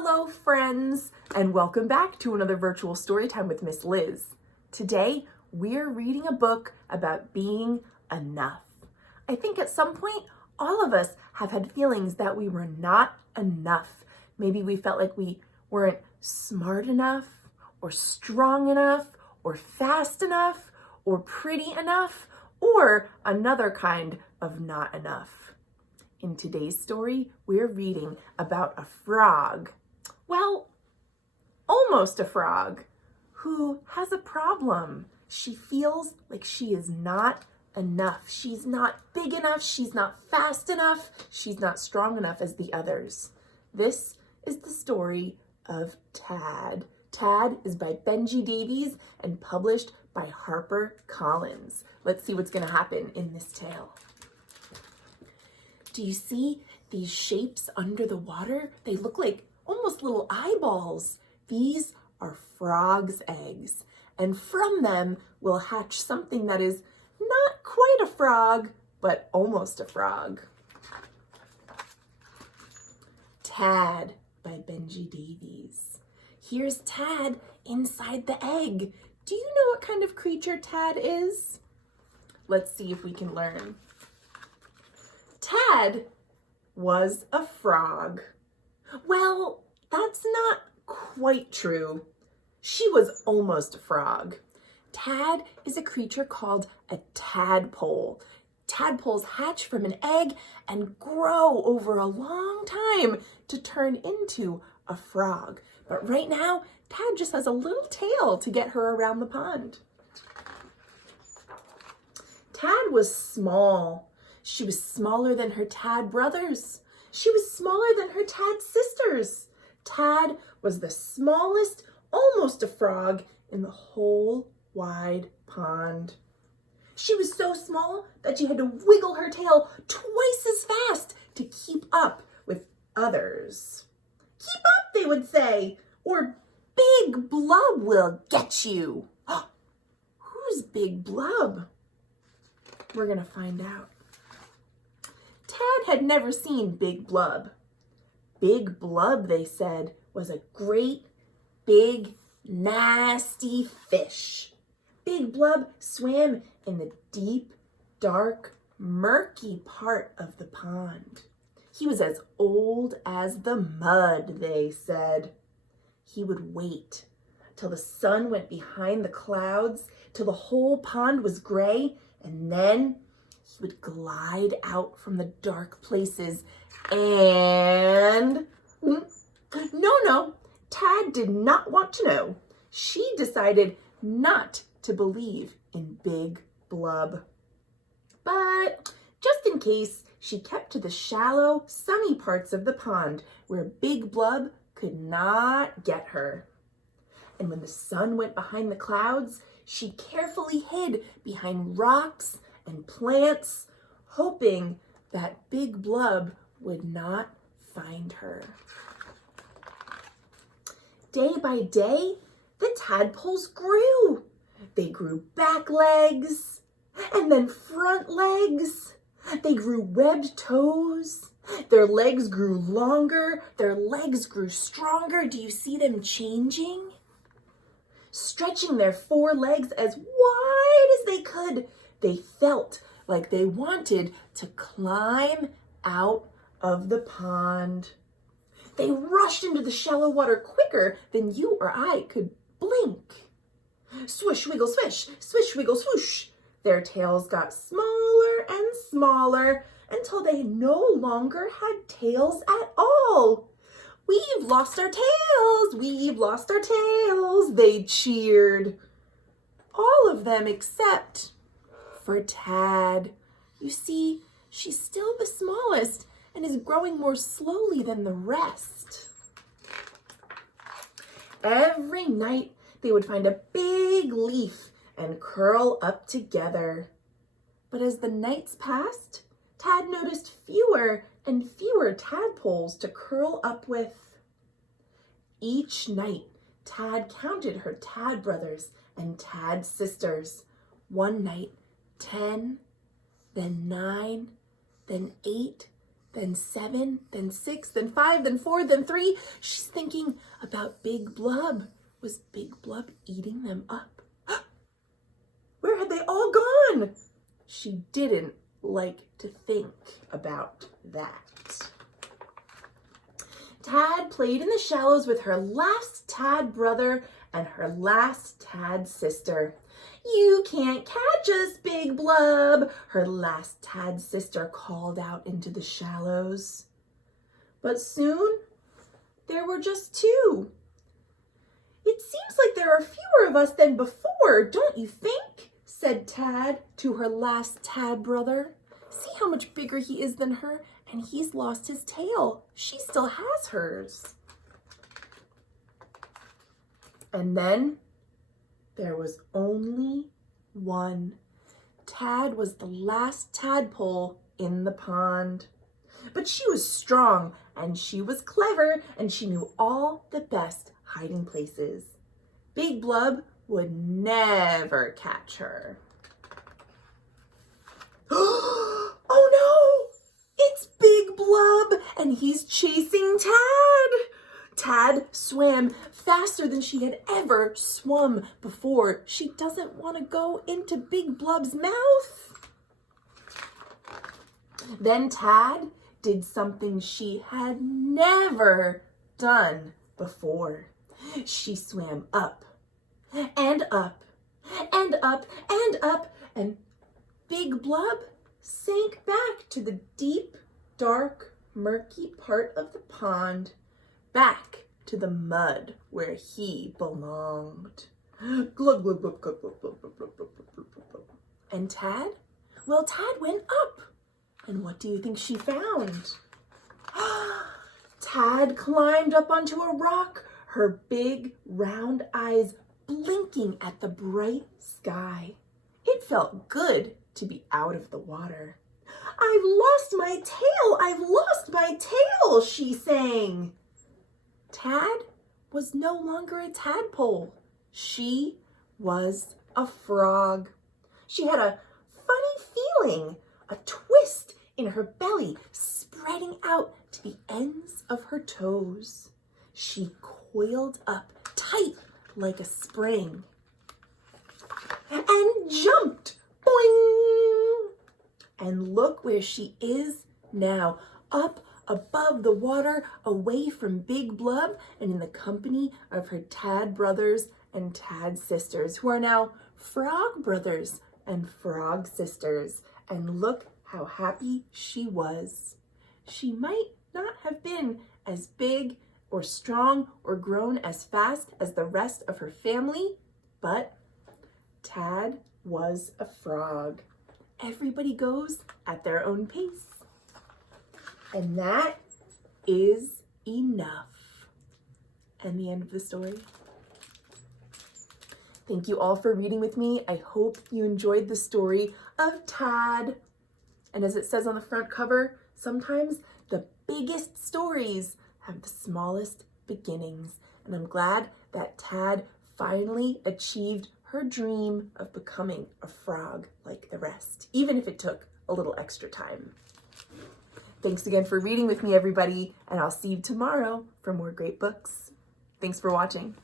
Hello friends, and welcome back to another virtual story time with Miss Liz. Today, we're reading a book about being enough. I think at some point, all of us have had feelings that we were not enough. Maybe we felt like we weren't smart enough, or strong enough, or fast enough, or pretty enough, or another kind of not enough. In today's story, we're reading about a frog. Well, almost a frog who has a problem. She feels like she is not enough. She's not big enough. She's not fast enough. She's not strong enough as the others. This is the story of Tad. Tad is by Benji Davies and published by HarperCollins. Let's see what's going to happen in this tale. Do you see these shapes under the water? They look like almost little eyeballs. These are frogs' eggs, and from them will hatch something that is not quite a frog, but almost a frog. Tad by Benji Davies. Here's Tad inside the egg. Do you know what kind of creature Tad is? Let's see if we can learn. Tad was a frog. Well, that's not quite true. She was almost a frog. Tad is a creature called a tadpole. Tadpoles hatch from an egg and grow over a long time to turn into a frog. But right now, Tad just has a little tail to get her around the pond. Tad was small. She was smaller than her Tad brothers. She was smaller than her Tad sisters. Tad was the smallest, almost a frog, in the whole wide pond. She was so small that she had to wiggle her tail twice as fast to keep up with others. Keep up, they would say, or Big Blub will get you. Who's Big Blub? We're going to find out. Tad had never seen Big Blub. Big Blub, they said, was a great, big, nasty fish. Big Blub swam in the deep, dark, murky part of the pond. He was as old as the mud, they said. He would wait till the sun went behind the clouds, till the whole pond was gray, and then he would glide out from the dark places and... No, Tad did not want to know. She decided not to believe in Big Blub. But just in case, she kept to the shallow, sunny parts of the pond where Big Blub could not get her. And when the sun went behind the clouds, she carefully hid behind rocks and plants, hoping that Big Blub would not find her. Day by day, the tadpoles grew. They grew back legs and then front legs. They grew webbed toes. Their legs grew longer. Their legs grew stronger. Do you see them changing? Stretching their four legs as wide as they could, they felt like they wanted to climb out of the pond. They rushed into the shallow water quicker than you or I could blink. Swish, wiggle, swish, swish, wiggle, swoosh. Their tails got smaller and smaller until they no longer had tails at all. We've lost our tails, we've lost our tails, they cheered. All of them except for Tad. You see, she's still the smallest and is growing more slowly than the rest. Every night, they would find a big leaf and curl up together. But as the nights passed, Tad noticed fewer and fewer tadpoles to curl up with. Each night, Tad counted her Tad brothers and Tad sisters. One night, 10, then 9, then 8, then 7, then 6, then 5, then 4, then 3. She's thinking about Big Blub. Was Big Blub eating them up? Where had they all gone? She didn't like to think about that. Tad played in the shallows with her last tad brother and her last tad sister. "You can't catch us, Big Blub," her last tad sister called out into the shallows. But soon there were just 2. "It seems like there are fewer of us than before, don't you think?" said Tad to her last tad brother. "See how much bigger he is than her, and he's lost his tail. She still has hers." And then there was only one. Tad was the last tadpole in the pond. But she was strong, and she was clever, and she knew all the best hiding places. Big Blub would never catch her. Oh no! It's Big Blub, and he's chasing Tad. Tad swam faster than she had ever swum before. She doesn't want to go into Big Blub's mouth. Then Tad did something she had never done before. She swam up and up and up and up, and Big Blub sank back to the deep, dark, murky part of the pond, back to the mud where he belonged. Glug, glug, glug, glug, glug, glug, glug, glug, glug, glug, glug. And Tad? Well, Tad went up. And what do you think she found? Tad climbed up onto a rock, her big round eyes blinking at the bright sky. It felt good to be out of the water. "I've lost my tail! I've lost my tail!" she sang. Tad was no longer a tadpole. She was a frog. She had a funny feeling, a twist in her belly, spreading out to the ends of her toes. She coiled up tight like a spring and jumped. Boing! And look where she is now, up above the water, away from Big Blub, and in the company of her tad brothers and tad sisters, who are now frog brothers and frog sisters. And look how happy she was. She might not have been as big or strong or grown as fast as the rest of her family, but Tad was a frog. Everybody goes at their own pace. And that is enough. And the end of the story. Thank you all for reading with me. I hope you enjoyed the story of Tad. And as it says on the front cover, sometimes the biggest stories have the smallest beginnings. And I'm glad that Tad finally achieved her dream of becoming a frog like the rest, even if it took a little extra time. Thanks again for reading with me, everybody, and I'll see you tomorrow for more great books. Thanks for watching.